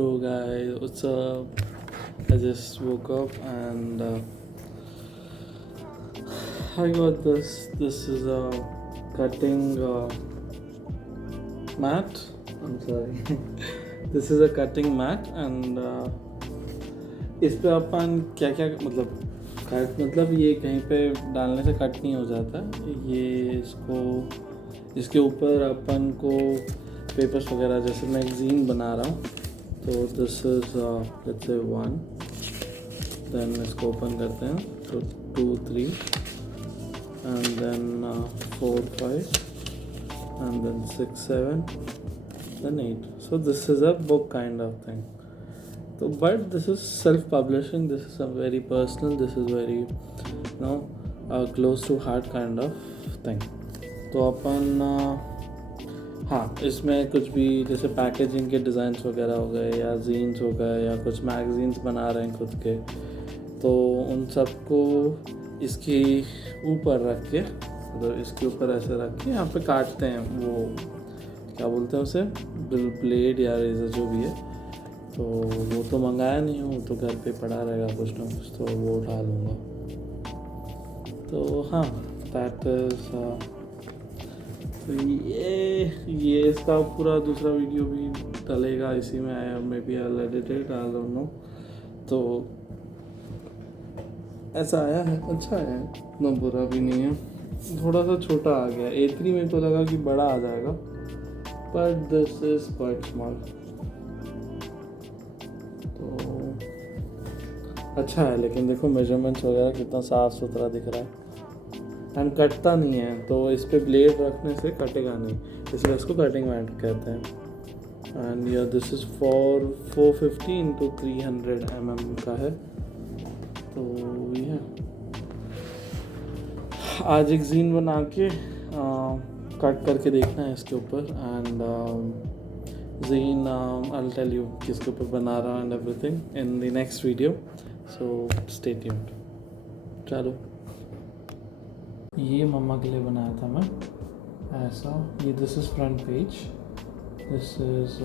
Yo guys, what's up? I just woke up and I got this. This is a cutting mat. I'm sorry. This is a cutting mat and इस पे अपन क्या क्या मतलब cut मतलब ये कहीं पे डालने से कट नहीं हो जाता। ये इसके ऊपर अपन को पेपर्स वगैरह जैसे मैगज़ीन बना रहा हूँ तो this is let's say 1 then इसको ओपन करते हैं तो 2 3 and then 4 5 and then 6 7 then 8 so this is a book kind of thing तो but this is self publishing this is a very personal this is very close to heart kind of thing तो अपन हाँ इसमें कुछ भी जैसे packaging के designs वगैरह हो गए या जीन्स हो गए या कुछ मैगज़ीन्स बना रहे हैं खुद के तो उन सबको इसके ऊपर रख के मतलब इसके ऊपर ऐसे रख के यहाँ पे काटते हैं वो क्या बोलते हैं उसे ब्लेड या रेजर जो भी है तो वो तो मंगाया नहीं हूँ तो घर पे पड़ा रहेगा कुछ ना कुछ तो वो उठा लूँगा तो हाँ दैट इज़ तो ये इसका पूरा दूसरा वीडियो भी डलेगा इसी में आया maybe I edit it I don't know तो ऐसा आया है अच्छा है इतना बुरा भी नहीं है थोड़ा सा छोटा आ गया A3 में तो लगा कि बड़ा आ जाएगा but this is quite small तो अच्छा है लेकिन देखो मेजरमेंट्स वगैरह कितना साफ सुथरा दिख रहा है एंड कटता नहीं है तो इस पे ब्लेड रखने से कटेगा नहीं इसलिए इसको कटिंग मैट कहते हैं एंड या this is for 450 into 300 mm का है तो ये आज एक जीन बना के कट करके देखना है इसके ऊपर and zine I will tell you किसके ऊपर बना रहा हूँ and everything in the next video so stay tuned चलो ये मम्मा के लिए बनाया था मैं ऐसा ये this is front page this is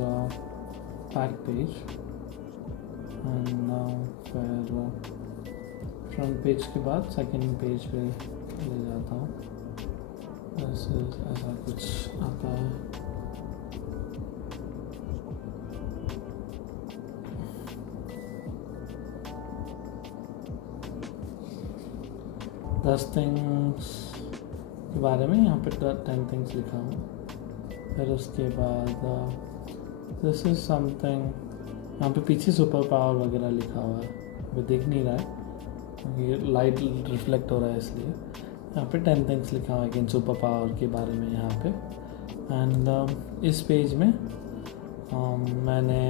back page and फिर फ्रंट पेज के बाद सेकंड पेज पे ले जाता हूँ ऐसा कुछ आता है दस थिंग्स के बारे में यहाँ पे 10 थिंग्स लिखा हूँ फिर उसके बाद दिस इज़ समथिंग यहाँ पे पीछे सुपर पावर वगैरह लिखा हुआ है वो दिख नहीं रहा है ये लाइट रिफ्लेक्ट हो रहा है इसलिए यहाँ पे 10 थिंग्स लिखा हुआ है कि सुपर पावर के बारे में यहाँ पे एंड इस पेज में मैंने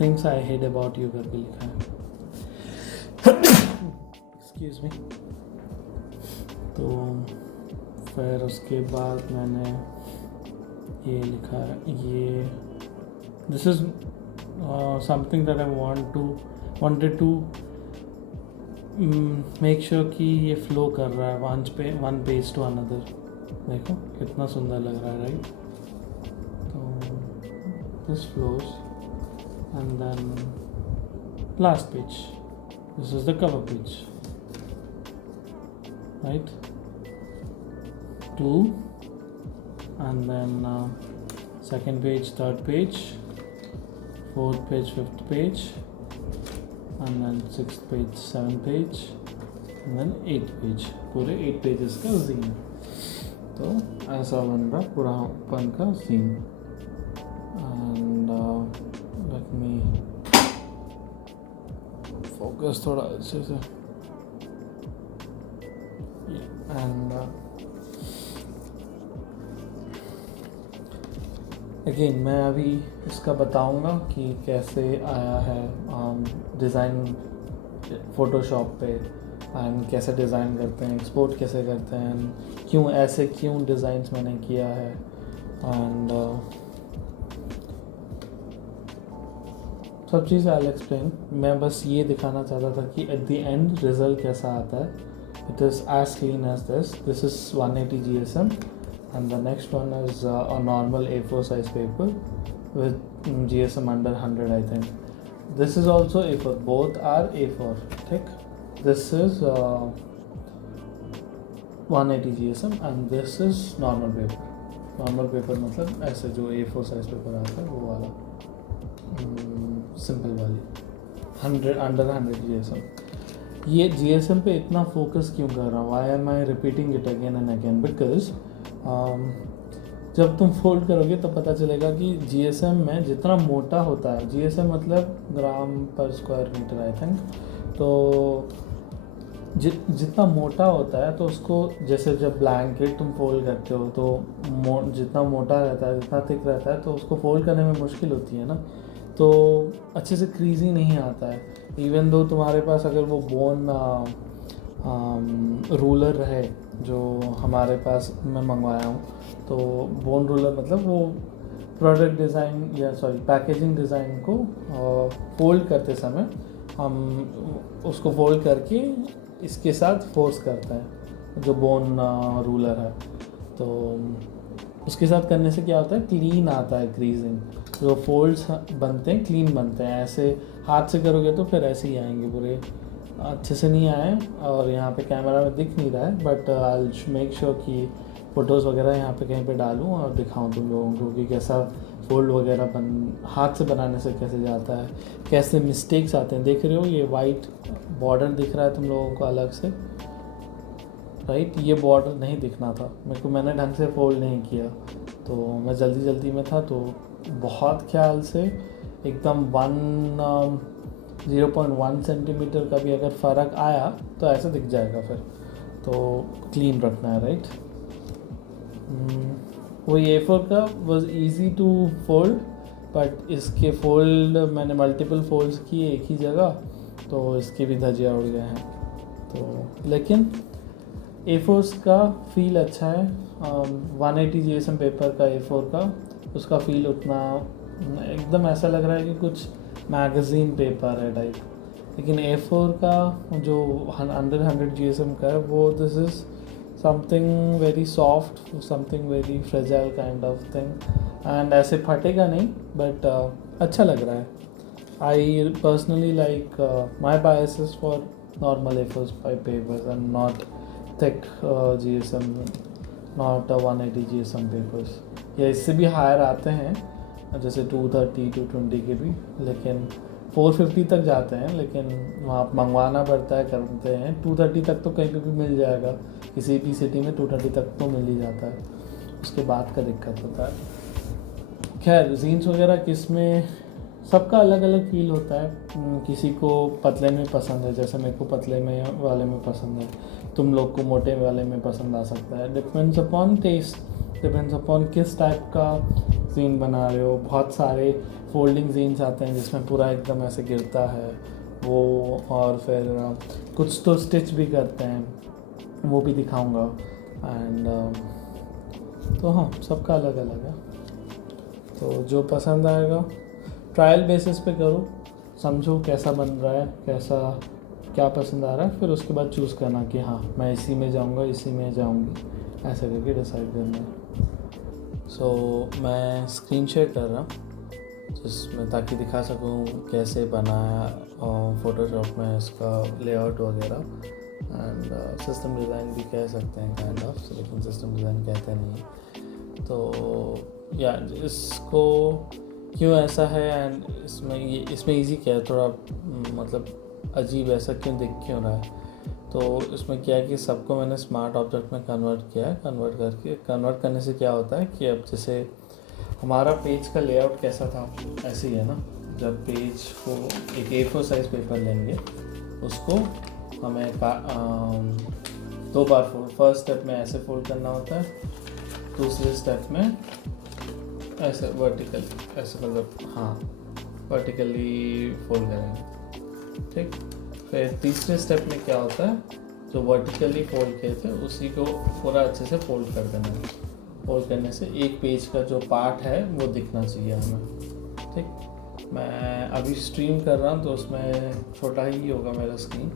things I hate about you करके लिखा है एक्सक्यूज़ मी तो फिर उसके बाद मैंने ये लिखा है ये this is something that I wanted to make sure कि ये फ्लो कर रहा है वन पेज टू अनदर देखो कितना सुंदर लग रहा है राइट तो this flows and then last page this is the cover page right 2 and then second page third page fourth page fifth page and then sixth page seventh page and then 8th page पूरे 8 pages का scene तो ऐसा बन रहा पूरा अपन का scene and let me focus थोड़ा अच्छे से and अगेन मैं अभी इसका बताऊंगा कि कैसे आया है डिज़ाइन फ़ोटोशॉप पे एंड कैसे डिज़ाइन करते हैं एक्सपोर्ट कैसे करते हैं क्यों डिज़ाइंस मैंने किया है एंड सब चीज़ आई एक्सप्लेन मैं बस ये दिखाना चाहता था कि एट द एंड रिज़ल्ट कैसा आता है It is as clean as this. This is 180 GSM and the next one is a normal A4 size paper with GSM under 100 I think. This is also A4, both are A4 ठीक. This is 180 GSM and this is normal paper. Normal paper मतलब ऐसे जो A4 size paper आता है वो वाला simple वाली 100 under 100 GSM. ये GSM पे इतना फोकस क्यों कर रहा हूँ? Why am I repeating it again and again? Because जब तुम फोल्ड करोगे तो पता चलेगा कि GSM में जितना मोटा होता है, GSM मतलब ग्राम पर स्क्वायर मीटर आई थिंक, तो जितना मोटा होता है तो उसको, जैसे जब ब्लैंकेट तुम फोल्ड करते हो तो जितना मोटा रहता है, जितना थिक रहता है, तो उसको फोल्ड करने में मुश्किल होती है ना, तो अच्छे से क्रीजिंग नहीं आता है. इवन दो तुम्हारे पास अगर वो बोन रूलर रहे जो हमारे पास मैं मंगवाया हूँ, तो बोन रूलर मतलब वो प्रोडक्ट डिज़ाइन या पैकेजिंग डिज़ाइन को फोल्ड करते समय हम उसको फोल्ड करके इसके साथ फोर्स करते हैं जो बोन रूलर है, तो उसके साथ करने से क्या होता है, क्लीन आता है क्रीजिंग. जो फोल्ड्स बनते हैं क्लीन बनते हैं. ऐसे हाथ से करोगे तो फिर ऐसे ही आएंगे, पूरे अच्छे से नहीं आए. और यहाँ पे कैमरा में दिख नहीं रहा है, बट आई मेक श्योर कि फ़ोटोज़ वगैरह यहाँ पे कहीं पे डालूँ और दिखाऊँ तुम लोगों को कि कैसा फोल्ड वगैरह हाथ से बनाने से कैसे जाता है, कैसे मिस्टेक्स आते हैं. देख रहे हो ये वाइट बॉर्डर दिख रहा है तुम लोगों को अलग से, राइट? ये बॉर्डर नहीं दिखना था मेरे को, मैंने ढंग से फोल्ड नहीं किया, तो मैं जल्दी में था, तो बहुत ख्याल से एकदम 0.1 सेंटीमीटर का भी अगर फ़र्क आया तो ऐसे दिख जाएगा फिर. तो क्लीन रखना है, राइट? वो A4 का was easy to fold, but इसके फोल्ड मैंने मल्टीपल फोल्ड्स किए एक ही जगह, तो इसके भी धजिया उड़ गए हैं. तो लेकिन A4 का फील अच्छा है. 180 GSM पेपर का A4 का उसका फील उतना एकदम ऐसा लग रहा है कि कुछ मैगज़ीन पेपर है टाइप. लेकिन A4 का जो अंडर 100 GSM का है वो this is something very soft, something very fragile kind of thing, and ऐसे फटेगा नहीं, बट अच्छा लग रहा है. I personally like my biases for normal A4 papers and not thick GSM, not 180 GSM papers. या इससे भी हायर आते हैं जैसे 230 220 के भी, लेकिन 450 तक जाते हैं, लेकिन वहाँ मंगवाना पड़ता है, करते हैं. 230 तक तो कहीं पे भी मिल जाएगा, किसी भी सिटी में 230 तक तो मिल ही जाता है, उसके बाद का दिक्कत होता है. खैर जीन्स वगैरह किस में सबका अलग अलग फील होता है. किसी को पतले में पसंद है, जैसे मेरे को पतले में वाले में पसंद है, तुम लोग को मोटे वाले में पसंद आ सकता है. Depends upon taste, depends upon किस टाइप का जीन बना रहे हो. बहुत सारे फोल्डिंग जीन्स आते हैं जिसमें पूरा एकदम ऐसे गिरता है वो, और फिर कुछ तो स्टिच भी करते हैं, वो भी दिखाऊंगा. एंड तो हाँ, सबका अलग अलग है. तो जो पसंद आएगा ट्रायल बेसिस पे करो, समझो कैसा बन रहा है, कैसा क्या पसंद आ रहा है, फिर उसके बाद चूज़ करना कि हाँ मैं इसी में जाऊँगा, इसी में जाऊँगी, ऐसे करके डिसाइड करना है. सो मैं स्क्रीन शेयर कर रहा हूँ जिसमें ताकि दिखा सकूँ कैसे बनाया फ़ोटोशॉप में इसका लेआउट वगैरह. एंड सिस्टम डिज़ाइन भी कह सकते हैं काइंड ऑफ, लेकिन सिस्टम डिज़ाइन कहते नहीं. तो या इसको क्यों ऐसा है, एंड इसमें इजी क्या है, थोड़ा मतलब अजीब ऐसा क्यों दिख क्यों रहा है. तो इसमें क्या है कि सबको मैंने स्मार्ट ऑब्जेक्ट में कन्वर्ट किया है. कन्वर्ट करने से क्या होता है कि अब जैसे हमारा पेज का लेआउट कैसा था ऐसे ही है ना. जब पेज को एक A4 साइज़ पेपर लेंगे, उसको हमें 2 बार फर्स्ट स्टेप में ऐसे फोल्ड करना होता है, दूसरे स्टेप में ऐसे वर्टिकल, ऐसे मतलब हाँ वर्टिकली फोल्ड करेंगे, ठीक. फिर तीसरे स्टेप में क्या होता है, जो वर्टिकली फोल्ड किए थे उसी को पूरा अच्छे से फोल्ड कर देना है. फोल्ड करने से एक पेज का जो पार्ट है वो दिखना चाहिए हमें, ठीक. मैं अभी स्ट्रीम कर रहा हूँ तो उसमें छोटा ही होगा मेरा स्क्रीन,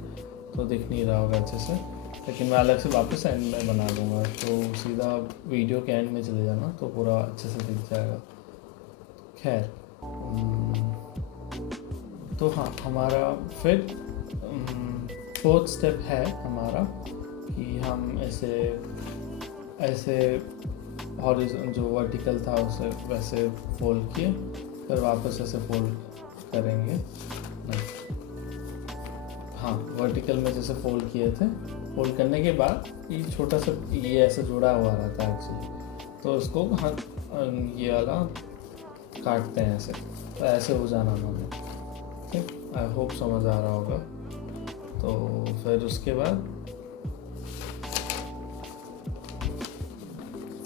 तो दिख नहीं रहा होगा अच्छे से, लेकिन मैं अलग से वापस एंड में बना दूँगा, तो सीधा वीडियो के एंड में चले जाना तो पूरा अच्छे से दिख जाएगा. खैर, तो हाँ, हमारा फिर 4th स्टेप है हमारा कि हम ऐसे हॉरिज़ॉन्टल जो वर्टिकल था उसे वैसे फोल्ड किए, फिर वापस ऐसे फोल्ड करेंगे। हाँ, वर्टिकल में जैसे फोल्ड किए थे, फोल्ड करने के बाद ये छोटा सा ये ऐसे जुड़ा हुआ रहता है एक्चुअली, तो उसको ये वाला काटते हैं ऐसे, तो ऐसे हो जाना हमें। ठीक, आई होप समझ आ रहा होगा। तो फिर उसके बाद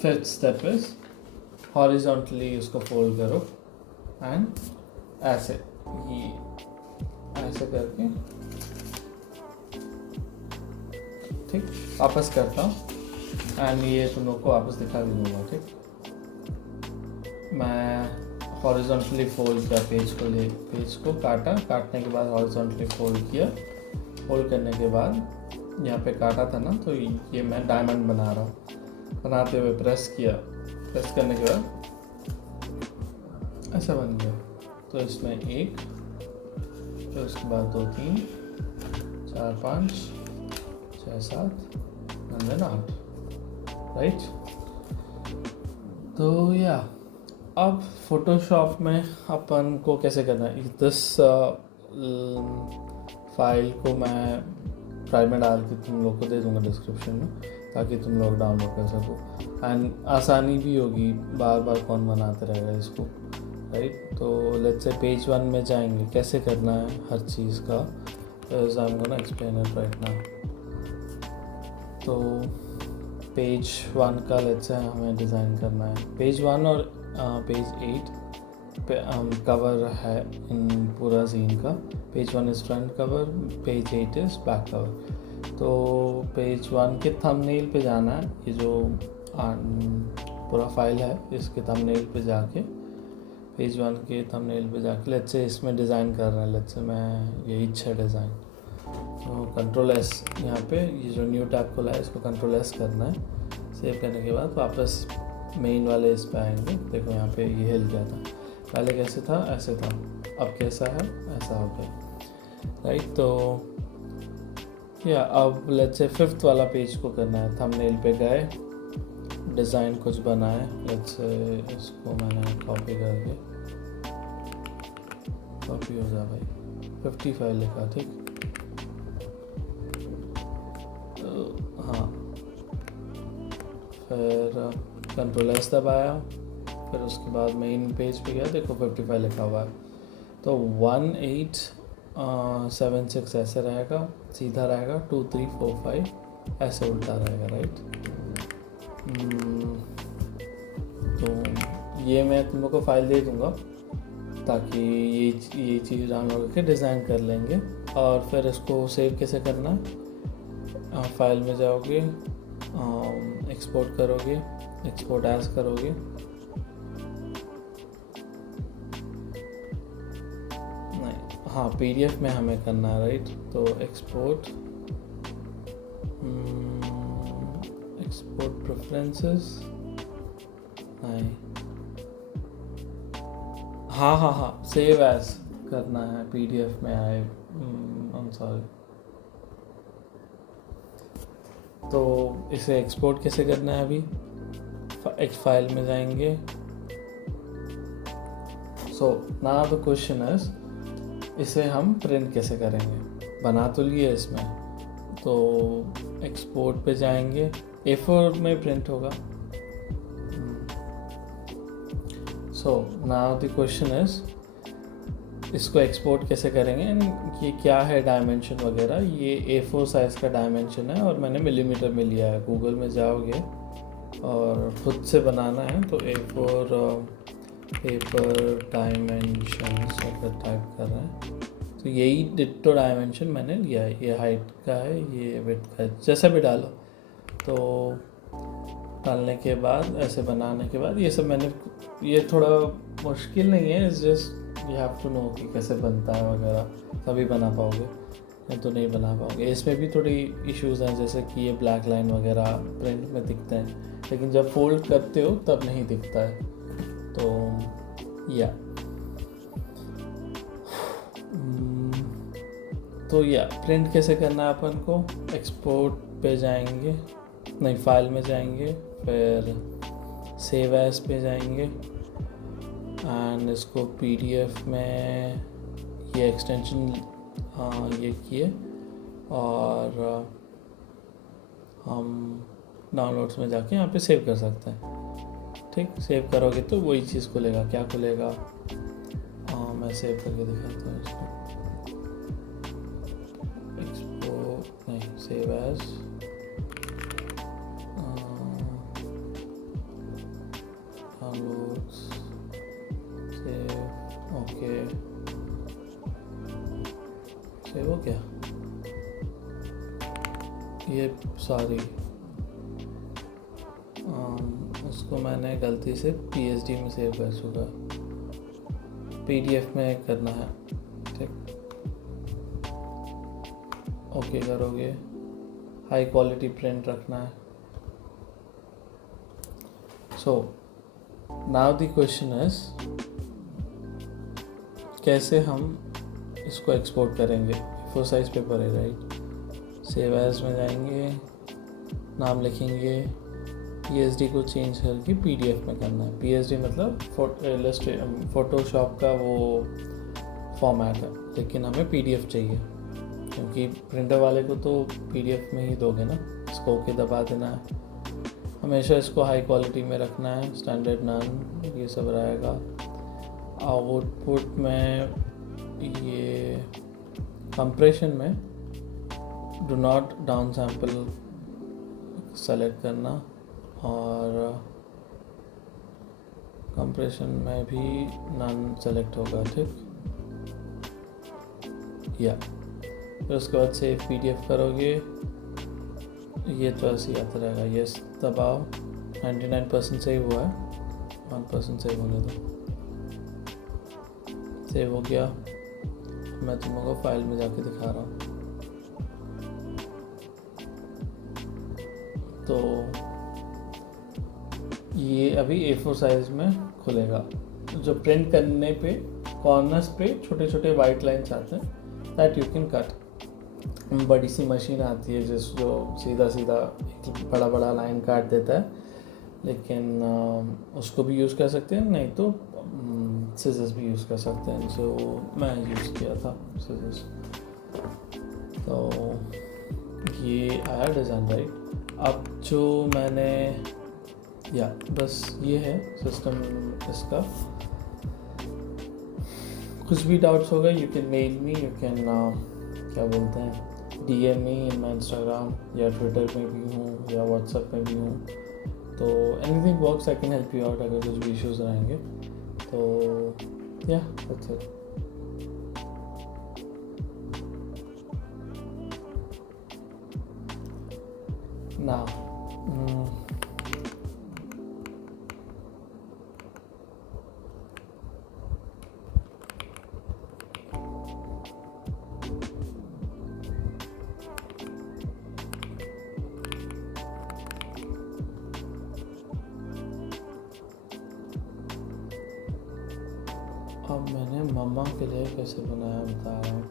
5th स्टेप इज हॉरिजॉन्टली उसको फोल्ड करो एंड ऐसे करके, ठीक, वापस करता हूँ एंड ये तुम लोग को वापस दिखा भी दूँगा। ठीक, मैं हॉरिजॉन्टली फोल्ड किया पेज को काटने के बाद हॉरिजॉन्टली फोल्ड किया, फोल्ड करने के बाद यहाँ पे काटा था ना, तो ये मैं डायमंड बना रहा हूँ। बनाते हुए प्रेस करने के बाद ऐसा बन गया। तो इसमें 1, फिर उसके बाद 2 3 4 5 6 7 and then 8, राइट। तो या अब फोटोशॉप में अपन को कैसे करना है, दिस फाइल को मैं प्राइवेट में डाल के तुम लोग को दे दूँगा डिस्क्रिप्शन में, ताकि तुम लोग डाउनलोड कर सको एंड आसानी भी होगी, बार बार कौन बनाते रहेगा इसको, राइट। तो लेट्स से पेज 1 में जाएंगे, कैसे करना है हर चीज़ का, I am gonna explain it right now. तो पेज 1 का लेट्स से हमें डिज़ाइन करना है। पेज 1 और पेज 8 पे कवर है इन पूरा सीन का। Page 1 is front cover, page 8 is back cover. तो पेज 1 के थंबनेल पे जाना है, ये जो पूरा फाइल है इसके थंबनेल पे जाके, पेज 1 के थंबनेल पे जाके लेट्स से इसमें डिज़ाइन कर रहा है, लेट्स से मैं यही 6 डिज़ाइन, तो Ctrl+S यहाँ पे ये जो न्यू टैब खुला है इसको Ctrl+S करना है। सेव करने के बाद वापस मेन वाले इस पे आएंगे। देखो यहाँ पे ये हिल गया था, पहले कैसे था, ऐसे था, अब कैसा है, ऐसा हो गया, राइट। तो या अब लेट्स से 5th वाला पेज को करना है। थंबनेल पे गए, डिज़ाइन कुछ बनाए, लेट्स से इसको मैंने कॉपी करके, कॉपी हो जा भाई, 55 लिखा, ठीक। तो हाँ, फिर Ctrl+S दबाया, फिर उसके बाद मेन पेज पे गया, देखो 55 लिखा हुआ है। तो 1876 ऐसे रहेगा, सीधा रहेगा, 2 3 4 5 ऐसे उल्टा रहेगा, राइट। तो ये मैं तुम लोग को फाइल दे दूँगा, ताकि ये चीज़ डाउनलोड करके डिज़ाइन कर लेंगे। और फिर इसको सेव कैसे करना है, फाइल में जाओगे, एक्सपोर्ट करोगे, एक्सपोर्ट एज करोगे, नहीं, हाँ PDF में हमें करना है, राइट। तो एक्सपोर्ट प्रेफरेंसेस, नहीं, हाँ सेव एज करना है, PDF में आए, आई एम सॉरी। तो इसे एक्सपोर्ट कैसे करना है, अभी एक फाइल में जाएंगे। So now the question is, इसे हम प्रिंट कैसे करेंगे। बना तो लिए इसमें, तो एक्सपोर्ट पे जाएंगे, A4 में प्रिंट होगा। So now the question is, इसको एक्सपोर्ट कैसे करेंगे, ये क्या है डायमेंशन वगैरह, ये A4 साइज़ का डायमेंशन है और मैंने मिलीमीटर में लिया है। गूगल में जाओगे और खुद से बनाना है तो A4 पेपर डायमेंशंस अगर टाइप कर रहे हैं तो यही डिट्टो डायमेंशन मैंने लिया है। ये हाइट का है, ये विड्थ का है, जैसा भी डालो। तो डालने के बाद, ऐसे बनाने के बाद, ये सब मैंने, ये थोड़ा मुश्किल नहीं है, it's just you have to know कि कैसे बनता है वगैरह, तभी बना पाओगे, नहीं तो नहीं बना पाओगे। इसमें भी थोड़ी इश्यूज़ हैं, जैसे कि ये ब्लैक लाइन वगैरह प्रिंट में दिखते हैं, लेकिन जब फोल्ड करते हो तब नहीं दिखता है। तो या तो या प्रिंट कैसे करना है अपन को, एक्सपोर्ट पे जाएंगे, नहीं फाइल में जाएंगे, फिर सेव एज पे जाएंगे एंड इसको पीडीएफ में ये एक्सटेंशन ये किए और हम डाउनलोड्स में जाके यहाँ पे सेव कर सकते हैं। ठीक, सेव करोगे तो वही चीज़ खुलेगा। क्या खुलेगा, मैं सेव करके दिखाता हूँ इसको। एक्सपोर्ट नहीं, save as, downloads, save, okay, save हो गया। ये सॉरी, उसको मैंने गलती से PSD में सेव कर चुका, PDF में करना है। ठीक, ओके करोगे, हाई क्वालिटी प्रिंट रखना है। So now the question is कैसे हम इसको एक्सपोर्ट करेंगे। A4 साइज पेपर है राइट, सेव एज में जाएंगे, नाम लिखेंगे, PSD को चेंज करके PDF में करना है। PSD मतलब फोटोशॉप का वो फॉर्मेट है, लेकिन हमें PDF चाहिए क्योंकि प्रिंटर वाले को तो PDF में ही दोगे ना। इसको ओके दबा देना है, हमेशा इसको हाई क्वालिटी में रखना है, स्टैंडर्ड नन ये सब रहेगा। आउटपुट में ये कंप्रेशन में do not down sample select करना और कंप्रेशन में भी नन सेलेक्ट होगा। ठीक, या फिर उसके बाद सेव PDF करोगे, ये तो ऐसे ही आता रहेगा। यस दबाओ, 99% सेव हुआ है, 1% सेव होने दो। सेव हो गया, मैं तुम लोगों को फाइल में जाके दिखा रहा हूँ। तो ये अभी A4 साइज में खुलेगा। जो प्रिंट करने पे कॉर्नर्स पे छोटे छोटे वाइट लाइन्स आते हैं, दैट यू कैन कट। बड़ी सी मशीन आती है जो सीधा सीधा एक बड़ा बड़ा लाइन काट देता है, लेकिन उसको भी यूज़ कर सकते हैं, नहीं तो सिजर्स भी यूज़ कर सकते हैं। जो मैं यूज़ किया था सिजर्स। तो ये आया डिज़ाइन राइट। अब जो मैंने या बस ये है सिस्टम इसका। कुछ भी डाउट्स होगा you can mail me, you can क्या बोलते हैं DM me in my Instagram या ट्विटर में भी हूँ या व्हाट्सएप में भी हूँ। तो anything works, I can help you out अगर कुछ भी इश्यूज रहेंगे तो या दैट्स इट। Now, अब मैंने मम्मा के लिए कैसे बनाया बता रहा हूँ।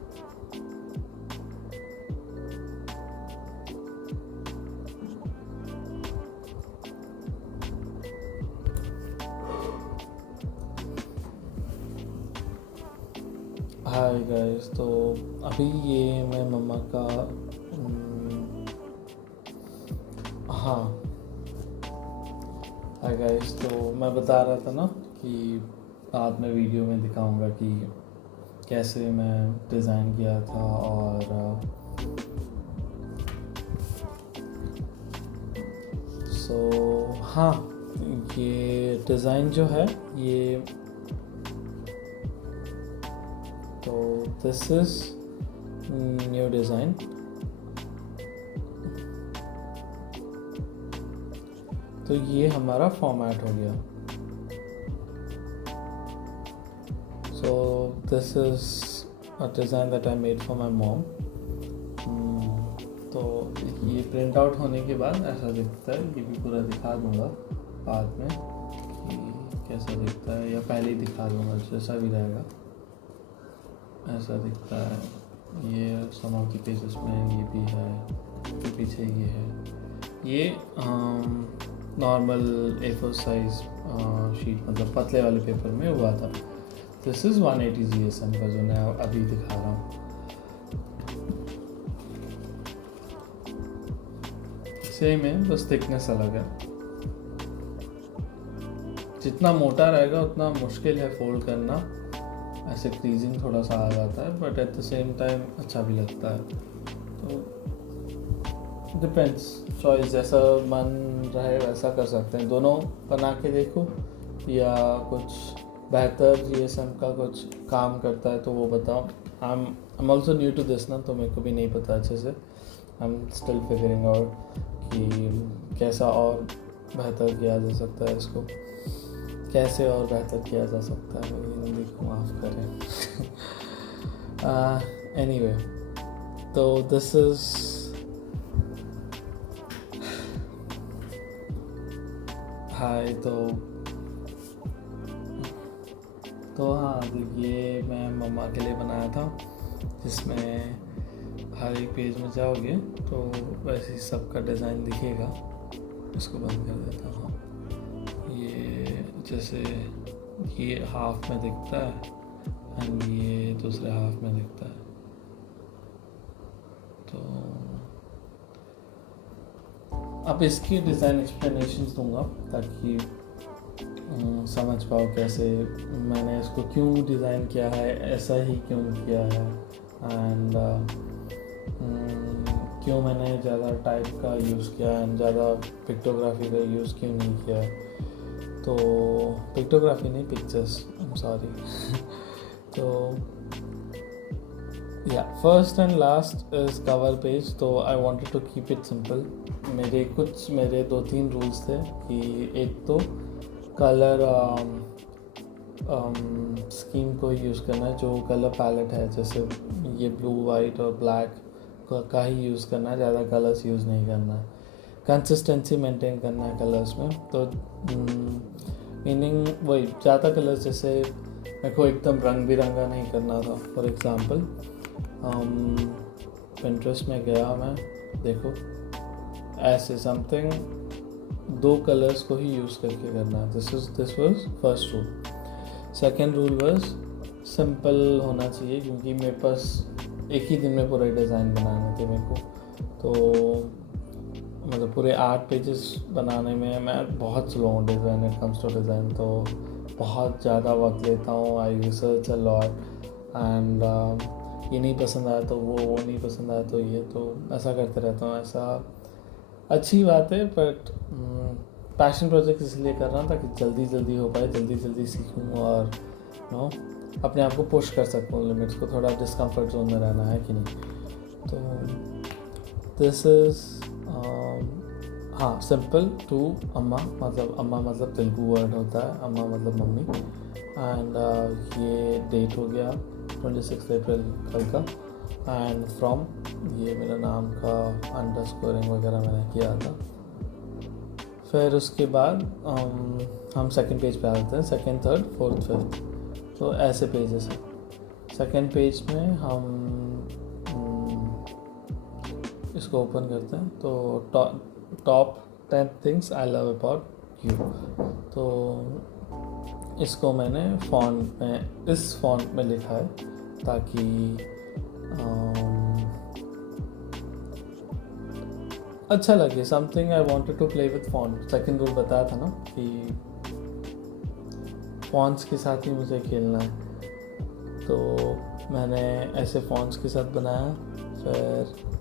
हाय गाइस, तो अभी ये मैं मम्मा का हाँ हाय गाइस, तो मैं बता रहा था ना कि बाद में वीडियो में दिखाऊंगा कि कैसे मैं डिज़ाइन किया था। और हाँ, ये डिज़ाइन जो है ये, तो दिस इज न्यू डिज़ाइन। तो ये हमारा फॉर्मेट हो गया। So this is a design that I made for my mom. तो ये प्रिंट आउट होने के बाद ऐसा दिखता है। ये भी पूरा दिखा दूँगा बाद में कि कैसा दिखता है, या पहले ही दिखा दूँगा, जैसा भी रहेगा ऐसा दिखता है। ये सम ऑफ द पेजेस में ये भी है, तो पीछे ये है। ये नॉर्मल A4 साइज शीट, मतलब पतले वाले पेपर में हुआ था। दिस इज़ 180 GSM का जो मैं अभी दिखा रहा हूँ। सेम है, बस थिकनेस अलग है। जितना मोटा रहेगा उतना मुश्किल है फोल्ड करना, ऐसे क्रीजिंग थोड़ा सा आ जाता है, but at the same time अच्छा भी लगता है। तो डिपेंड्स, चॉइस, जैसा मन रहे वैसा कर सकते हैं। दोनों बना के देखो, या कुछ बेहतर GSM का कुछ काम करता है तो वो बताओ। I am also new to this ना, तो मेरे को भी नहीं पता अच्छे से। I am still figuring out कि कैसा और बेहतर किया जा सकता है इसको, कैसे और बेहतर किया जा सकता है। मेरी हिंदी को माफ़ करें। एनीवे, तो दिस इज़ हाय। तो हाँ, ये मैं मम्मा के लिए बनाया था, जिसमें हर एक पेज में जाओगे तो वैसे ही सबका डिज़ाइन दिखेगा। इसको बंद कर देता हूँ। ये जैसे ये हाफ में दिखता है एंड ये दूसरे हाफ में दिखता है। तो अब इसकी डिज़ाइन एक्सप्लेनेशंस दूंगा ताकि समझ पाओ कैसे मैंने इसको क्यों डिज़ाइन किया है, ऐसा ही क्यों किया है, एंड क्यों मैंने ज़्यादा टाइप का यूज़ किया एंड ज़्यादा पिक्टोग्राफी का यूज़ क्यों नहीं किया। तो पिक्टोग्राफी नहीं, पिक्चर्स, आई एम सॉरी। तो या first and last is cover page. तो I wanted to keep it simple. मेरे 2-3 रूल्स थे कि एक तो कलर स्कीम को यूज़ करना है, जो कलर पैलेट है, जैसे ये ब्लू, वाइट और ब्लैक का ही यूज़ करना है, ज़्यादा कलर्स यूज़ नहीं करना है। कंसिस्टेंसी मेंटेन करना है कलर्स में। तो मीनिंग वही, ज़्यादा कलर्स जैसे मेरे को एकदम रंग बिरंगा नहीं करना था। फॉर एग्ज़ाम्पल पिंटरेस्ट में गया मैं, देखो ऐसे समथिंग 2 कलर्स को ही यूज़ करके करना है। This was first rule. Second rule was simple होना चाहिए, क्योंकि मेरे पास एक ही दिन में पूरे डिज़ाइन बनाने थे मेरे को। तो मतलब पूरे 8 पेजेस बनाने में मैं बहुत स्लो हूँ design, it comes to design. तो बहुत ज़्यादा वक्त लेता हूँ, I research a lot and ये नहीं पसंद आया तो वो नहीं पसंद आया तो ये, तो ऐसा करते रहता हूँ। ऐसा अच्छी बात है, बट पैशन प्रोजेक्ट इसलिए कर रहा हूँ ताकि जल्दी हो पाए, जल्दी सीखूँ और नो अपने आप को पुश कर सकूँ लिमिट्स को। थोड़ा डिस्कम्फर्ट जोन में रहना है कि नहीं। तो दिस इज़ हाँ सिंपल टू अम्मा मतलब तेलुगु वर्ड होता है, अम्मा मतलब मम्मी। एंड ये डेट हो गया 26 अप्रैल कल का, एंड फ्रॉम ये मेरा नाम का अंडरस्कोरिंग वगैरह मैंने किया था। फिर उसके बाद हम सेकंड पेज पे आ जाते हैं, सेकंड, थर्ड, फोर्थ, फिफ्थ। तो ऐसे पेजेस हैं। सेकंड पेज में हम इसको ओपन करते हैं। तो top 10 things I love about you. तो इसको मैंने फॉन्ट में, इस फॉन्ट में लिखा है ताकि अच्छा लगे। Something I wanted to play with font. Second rule बताया था ना कि फॉन्ट्स के साथ ही मुझे खेलना है। तो मैंने ऐसे फॉन्ट्स के साथ बनाया। फिर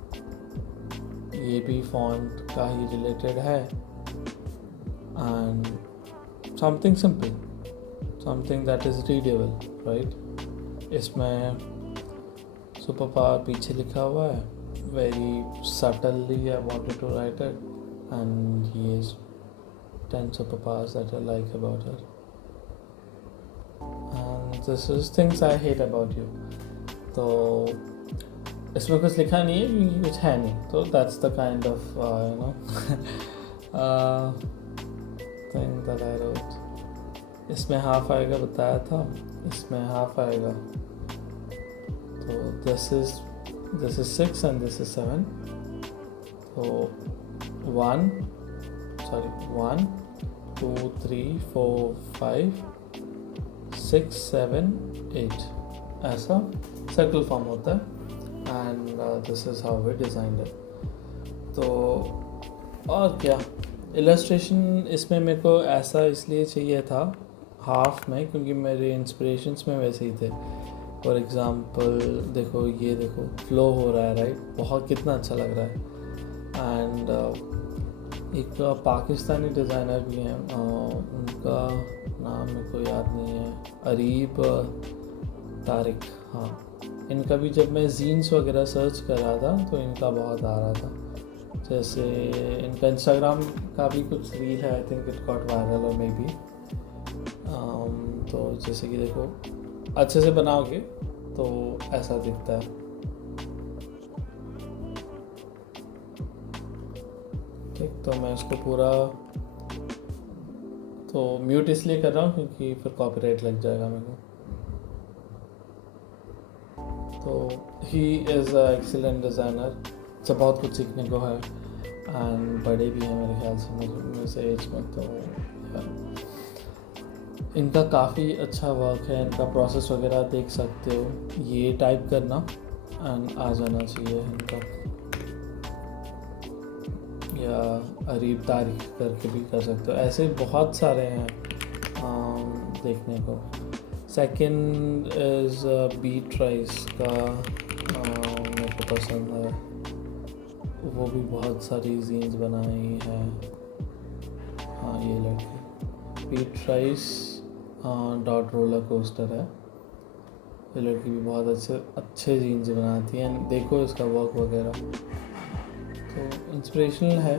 ये भी फॉन्ट का ही रिलेटेड है, and something simple, something that is readable, right. इसमें सुपर पावर पीछे लिखा हुआ है, very subtly I wanted to write it, and he is 10 super powers that I like about her, and this is things I hate about you। तो इसमें कुछ लिखा नहीं है क्योंकि कुछ है नहीं, तो that's the kind of thing that I wrote। इसमें हाफ आएगा बताया था, इसमें हाफ आएगा। तो this is this is 6 and this is 7. तो 1 2 3 4 5 6 7 8 ऐसा सर्कल फॉर्म होता है. And this is how we designed it. तो और क्या इलस्ट्रेशन इसमें मेरे को ऐसा इसलिए चाहिए था हाफ में, क्योंकि मेरे इंस्पिरेशंस में वैसे ही थे. फॉर एग्ज़ाम्पल देखो, ये देखो फ्लो हो रहा है, राइट? बहुत कितना अच्छा लग रहा है. एंड एक पाकिस्तानी डिज़ाइनर भी हैं, उनका नाम मेरे को याद नहीं है, अरीब तारिक. हाँ, इनका भी जब मैं जीन्स वगैरह सर्च कर रहा था तो इनका बहुत आ रहा था. जैसे इनका इंस्टाग्राम का भी कुछ रील है, I think it got viral और मे बी. तो जैसे कि देखो, अच्छे से बनाओगे तो ऐसा दिखता है. ठीक, तो मैं इसको पूरा तो म्यूट इसलिए कर रहा हूँ क्योंकि फिर कॉपीराइट लग जाएगा मेरे को. तो he is a excellent designer. सब बहुत कुछ सीखने को है एंड बड़े भी हैं मेरे ख्याल से मेरे से एज में. तो इनका काफ़ी अच्छा वर्क है. इनका प्रोसेस वगैरह देख सकते हो. ये टाइप करना एंड आ जाना चाहिए इनका, या अरीब तारीख करके भी कर सकते हो. ऐसे बहुत सारे हैं देखने को. सेकंड इज़ बीट राइस का, मेरे को पसंद है. वो भी बहुत सारी जीन्स बनाई हैं. हाँ, ये लड़की beat rice dot roller coaster है. ये लड़की भी बहुत अच्छे जीन्स बनाती है. देखो इसका वर्क वगैरह तो इंस्पिरेशनल है.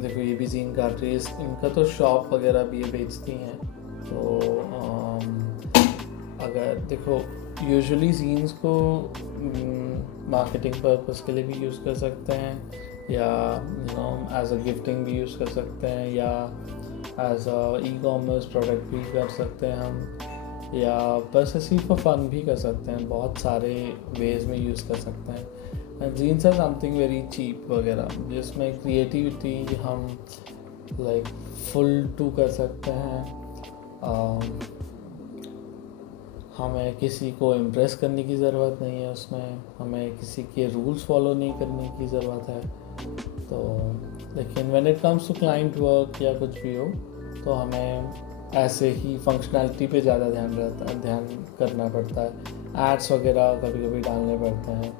देखो ये भी जीन काट रही है. इनका तो शॉप वगैरह भी ये बेचती हैं. तो अगर देखो, यूजुअली जीन्स को मार्केटिंग पर्पस के लिए भी यूज़ कर सकते हैं, या एज अ गिफ्टिंग भी यूज़ कर सकते हैं, या एज अ ई-कॉमर्स प्रोडक्ट भी कर सकते हैं हम, या बस ऐसे ही फॉर फन भी कर सकते हैं. बहुत सारे वेज में यूज़ कर सकते हैं. And zines are something very cheap वगैरह, जिसमें क्रिएटिविटी हम लाइक फुल टू कर सकते हैं. हमें किसी को इम्प्रेस करने की ज़रूरत नहीं है उसमें. हमें किसी के रूल्स फॉलो नहीं करने की ज़रूरत है. तो लेकिन when it comes to client work या कुछ भी हो, तो हमें ऐसे ही फंक्शनैलिटी पे ज़्यादा ध्यान करना पड़ता है. एड्स वगैरह कभी कभी डालने पड़ते हैं.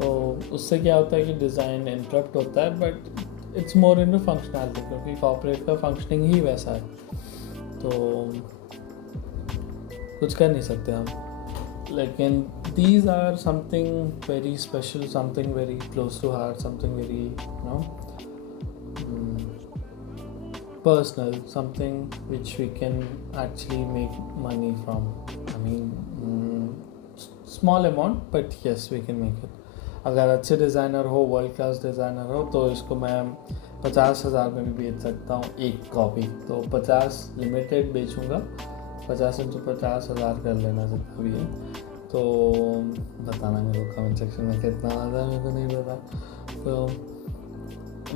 तो उससे क्या होता है कि डिज़ाइन इंटरप्ट होता है, but it's more in functionality, क्योंकि कॉर्पोरेट का फंक्शनिंग ही वैसा है. तो कुछ कर नहीं सकते हम. लेकिन these are something very special, something very close to heart, something very personal, something which we can actually make money from. I mean, small amount, but yes, we can make it. अगर अच्छे designer हो, world class designer हो, तो इसको मैं 50,000 में भी बेच सकता हूँ एक कॉपी. तो 50 लिमिटेड बेचूँगा. 50 into 50,000 कर लेना जितना भी है. तो बताना मेरे को कमेंट सेक्शन में कितना आता है, मेरे को नहीं पता. तो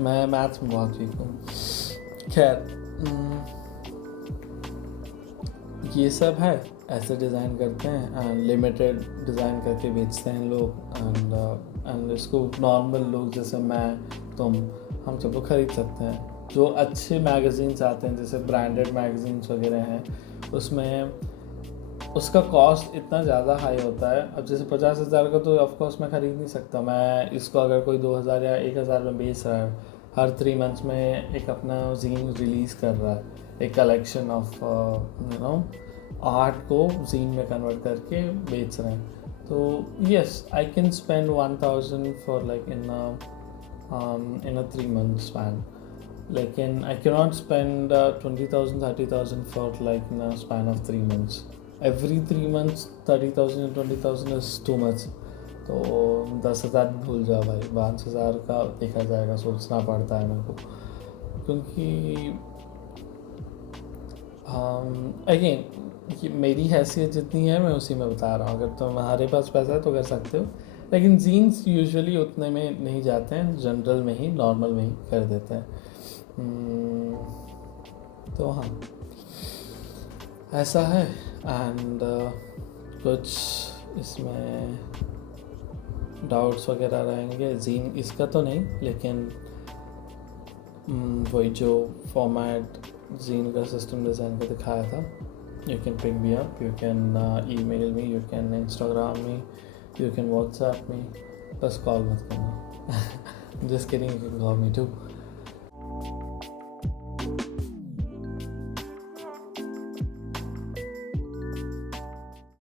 मैं मैथ्स में बहुत वीक हूँ. खैर, ये सब है. ऐसे डिज़ाइन करते हैं, लिमिटेड डिज़ाइन करके बेचते हैं लोग. एंड इसको नॉर्मल लोग जैसे मैं, तुम, हम सब लोग ख़रीद सकते हैं. जो अच्छे मैगज़ीन्स आते हैं, जैसे ब्रांडेड मैगज़ीन्स वगैरह हैं, उसमें उसका कॉस्ट इतना ज़्यादा हाई होता है. अब जैसे 50,000 का तो ऑफकोर्स मैं ख़रीद नहीं सकता. मैं इसको अगर कोई 2,000 या 1,000 में बेच रहा है, हर 3 मंथ्स में एक अपना जीन रिलीज़ कर रहा है, एक कलेक्शन ऑफ आर्ट को जीन में कन्वर्ट करके बेच रहे हैं. तो yes, I can spend 1,000 for like in a 3 month span. लेकिन I can not spend 20,000 30,000 for like in a span of 3 months. Every 3 months 30,000 20,000 is too much. तो 10,000 भूल जाओ भाई. 5,000 का देखा जाएगा, सोचना पड़ता है मेरे को, क्योंकि अगेन मेरी हैसियत जितनी है मैं उसी में बता रहा हूँ. अगर तुम्हारे पास पैसा है तो कर सकते हो, लेकिन जीन्स यूजुअली उतने में नहीं जाते हैं, जनरल में ही, नॉर्मल में ही कर देते हैं। तो हाँ, ऐसा है। एंड कुछ इसमें डाउट्स वगैरह रहेंगे जीन इसका तो नहीं, लेकिन वही जो फॉर्मेट जीन का सिस्टम डिज़ाइन का दिखाया था, you can pick me up, you can email me, you can Instagram me, you can WhatsApp me, बस कॉल मत करना। Just kidding, you can call me to.